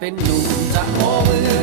เป็นหนุ่มจะโอมือ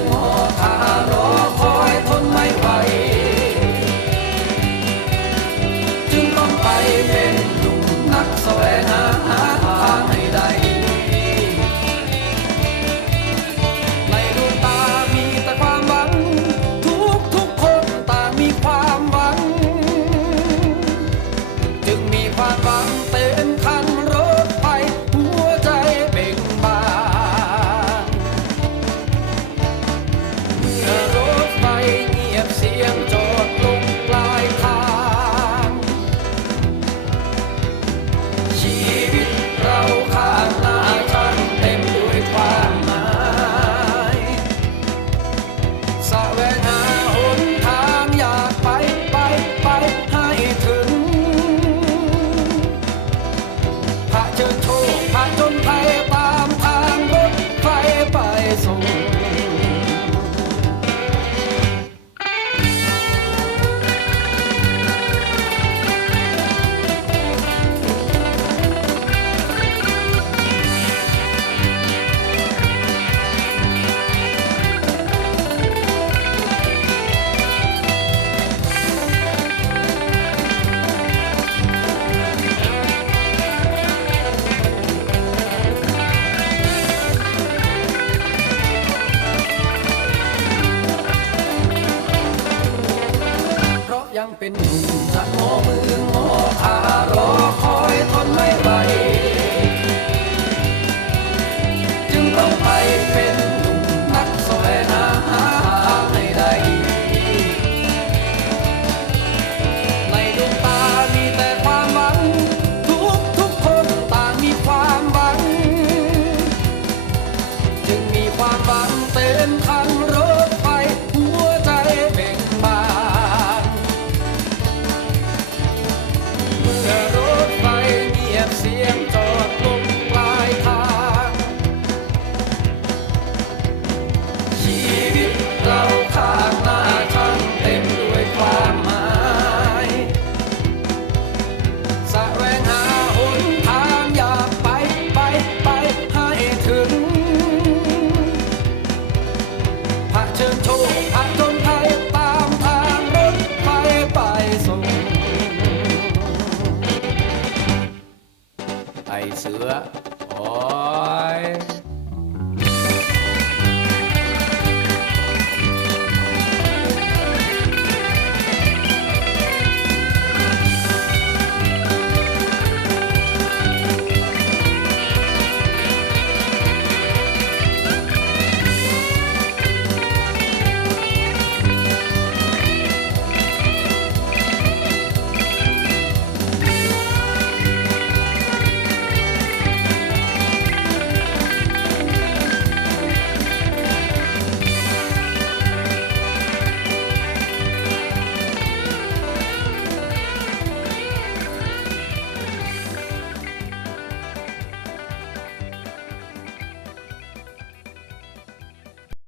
i happy new year that.